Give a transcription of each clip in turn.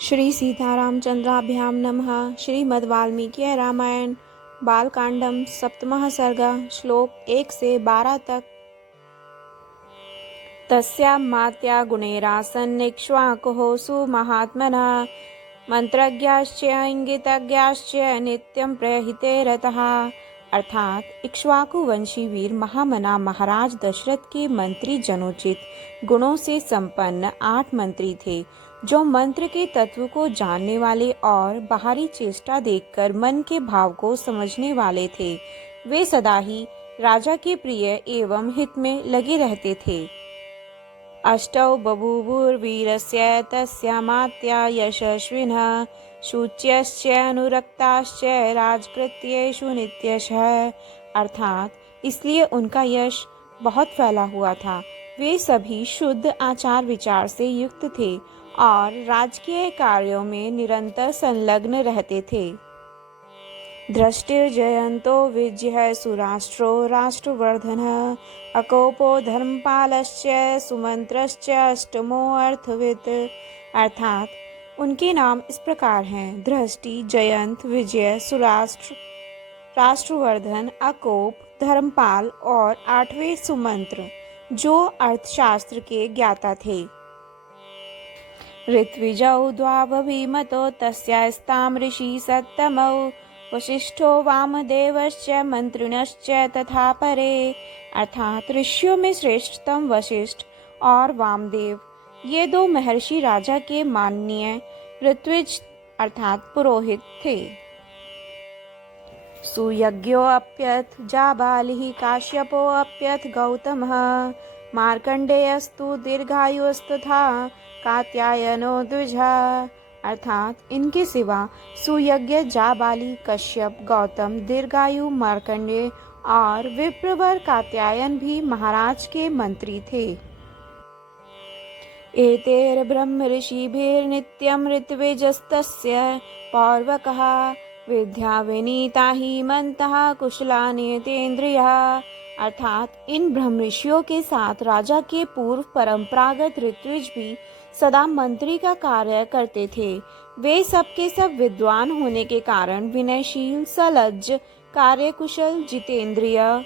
श्री सीतारामचंद्राभ्यां नमः। श्रीमद् वाल्मीकि रामायण बालकांडम सप्तमः सर्ग श्लोक 1 से 12 तक। तस्यां मात्या गुणैरासन् इक्ष्वाकुः सुमहात्मनः मंत्रज्ञाश्च इंगितज्ञाश्च नित्यं प्रहिते रतः। अर्थात इक्ष्वाकु वंशी वीर महामना महाराज दशरथ के मंत्री जनोचित गुणों से संपन्न 8 मंत्री थे, जो मंत्र के तत्व को जानने वाले और बाहरी चेष्टा देखकर मन के भाव को समझने वाले थे। वे सदा ही राजा के प्रिय एवं हित में लगे रहते थे। अष्टौ बभूवुर्वीरस्य तस्यामात्या यशस्विनः शुच्यश्च अनुरक्ताश्च राजकृत्येषु नित्यशः। अर्थात इसलिए उनका यश बहुत फैला हुआ था। वे सभी शुद्ध आचार विचार से युक्त थे और राजकीय कार्यों में निरंतर संलग्न रहते थे। दृष्टिर्जयन्तो विजयः सुराष्ट्रो राष्ट्रवर्धनः अकोपो धर्मपालश्च सुमंत्रश्च अष्टमो अर्थवित्। अर्थात उनके नाम इस प्रकार हैं: दृष्टि, जयंत, विजय, सुराष्ट्र, राष्ट्रवर्धन, अकोप, धर्मपाल और 8वें सुमंत्र, जो अर्थशास्त्र के ज्ञाता थे। ऋत्विजौ द्वावभिमतो तस्यास्तां ऋषि सत्तमौ वशिष्ठो वामदेवश्च मंत्रिणश्च तथा परे। अर्थात ऋषियों में श्रेष्ठतम वशिष्ठ और वामदेव, ये 2 महर्षि राजा के माननीय ऋत्विज अर्थात पुरोहित थे। सुयज्ञोऽप्यथ जाबालिः काश्यपोऽप्यथ गौतमः मार्कंडेयस्तु दीर्घायुस्तथा कात्यायनो द्विजः। अर्थात इनके सिवा सुयज्ञ, जाबाली, कश्यप, गौतम, दीर्घायु, मार्कंडेय और विप्रवर कात्यायन भी महाराज के मंत्री थे। एतैर्ब्रह्म ऋषिभिर्नित्यं ऋत्विजस्तस्य पौर्वकः विद्या विनीता हि मंतः कुशला नियतेन्द्रियः। अर्थात इन ब्रह्म ऋषियों के साथ राजा के पूर्व परंपरागत ऋत्विज भी सदा मंत्री का कार्य करते थे। वे सब के सब विद्वान होने के कारण विनयशील, सलज्ज, कार्यकुशल, जितेंद्रिय,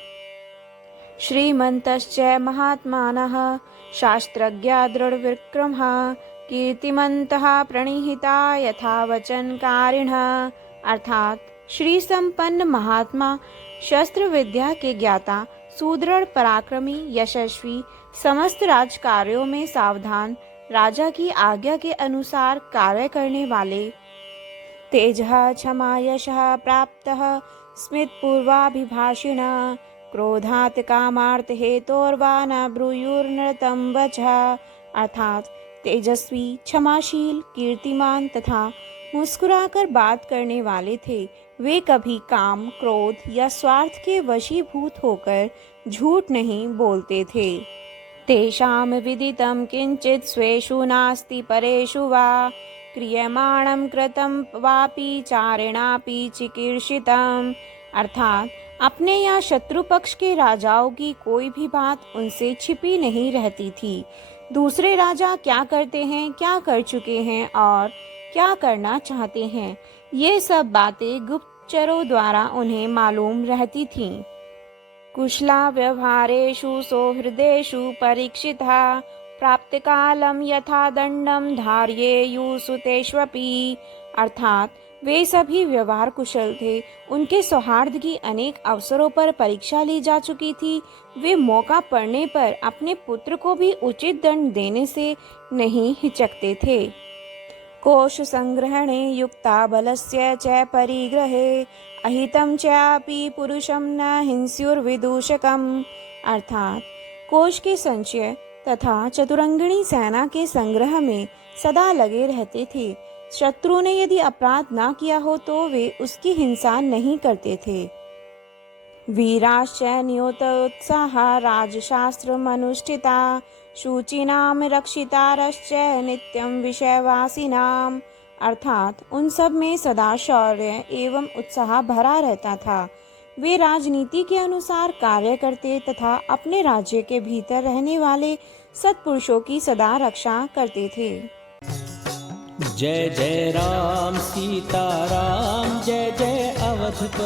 श्रीमंतश्च महात्मानः शास्त्रज्ञा दृढ़विक्रमः कीर्तिमन्तः प्रणिहिता यथा वचनकारिणः। अर्थात श्री संपन्न महात्मा, शस्त्र विद्या के ज्ञाता, सुदृढ़, पराक्रमी, यशस्वी, समस्त राजकार्यों में सावधान, राजा की आज्ञा के अनुसार कार्य करने वाले, तेजः क्षमा यशः प्राप्तः स्मित पूर्वाभिभाषिणः क्रोधात् कामार्थ हेतोर्वा न ब्रूयुर्नृतं वचः। अर्थात तेजस्वी, क्षमाशील, कीर्तिमान तथा मुस्कुराकर बात करने वाले थे। वे कभी काम, क्रोध या स्वार्थ के वशीभूत होकर झूठ नहीं बोलते थे। तेषां विदितं किंचित स्वेषु नास्ति परेषु वा क्रियमाणं कृतं वापि चारिणापि चिकीर्षितम्। अर्थात अपने या शत्रु पक्ष के राजाओं की कोई भी बात उनसे छिपी नहीं रहती थी। दूसरे राजा क्या करते हैं, क्या कर चुके हैं और क्या करना चाहते हैं, ये सब बातें गुप्तचरों द्वारा उन्हें मालूम रहती थीं। कुशला व्यवहारेषु सौहृदेषु परीक्षिता प्राप्तकालं यथा दंडम धार्येयुः सुतेष्वपि। अर्थात वे सभी व्यवहार कुशल थे। उनके सौहार्द की अनेक अवसरों पर परीक्षा ली जा चुकी थी। वे मौका पड़ने पर अपने पुत्र को भी उचित दंड देने से नहीं हिचकते थे। कोश संग्रहणे युक्ता बलस्य च परिग्रहे अहितं चापि पुरुषं न हिंस्युर्विदूषकम्। अर्थात कोश के संचय तथा चतुरंगिणी सेना के संग्रह में सदा लगे रहते थे। शत्रु ने यदि अपराध ना किया हो तो वे उसकी हिंसा नहीं करते थे। वीराश्च नियुतोत्साह राजशास्त्रमनुष्ठिता शुचिनां रक्षितारश्च नित्यं विषयवासिनाम्। अर्थात उन सब में सदा शौर्य एवं उत्साह भरा रहता था। वे राजनीति के अनुसार कार्य करते तथा अपने राज्य के भीतर रहने वाले सत्पुरुषों की सदा रक्षा करते थे। जय जय राम सीता राम, जय जय अवधपति।